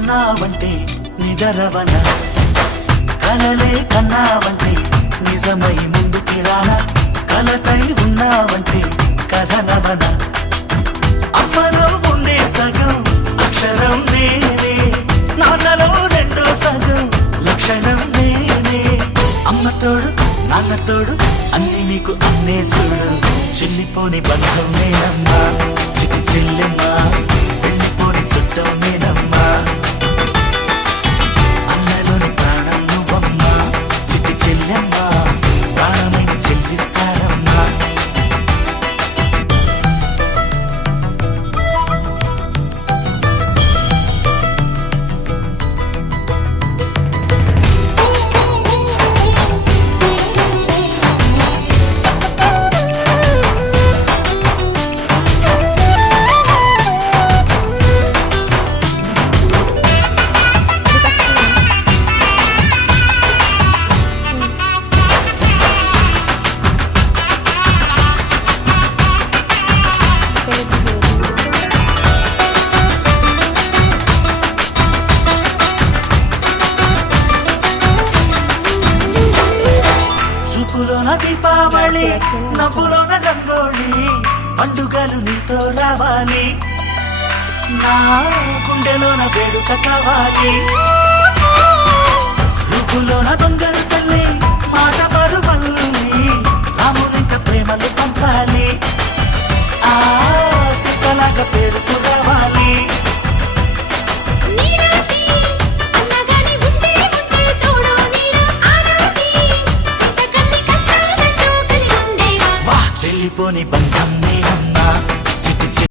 ఉన్నావంటే నిదరవన కలలే కన్నావంటే నిజమై ముందుకి రానా కలతై ఉన్నావంటే కథనవన అమ్మలో ఉండే సగం అక్షరం నేనే నాన్నలో రెండో సగం లక్షణం నేనే అమ్మ తోడు నాన్న తోడు అన్ని నీకు అన్నే చూడు చెల్లిపోని బంధం నేనమ్మా చిటి చెల్లెమ్మా వెళ్ళిపోని చుట్టం నేనమ్మా అన్నలోని ప్రాణం నువ్వమ్మా చిటి చెల్లెమ్మా ప్రాణమైన చెల్లిస్తారమ్మా చూపులోన దీపావళి నవ్వులోన రంగోళి పండుగలు నీతో రావాలి నా గుండెలోన వేడుక కావాలి రూపులోన దొంగలు తల్లి మాట పరుమల్లి రామునింట ప్రేమలు పంచాలి ఆ సీతలాగా పేరుకు రావాలి చెల్లిపోని బంధం నేను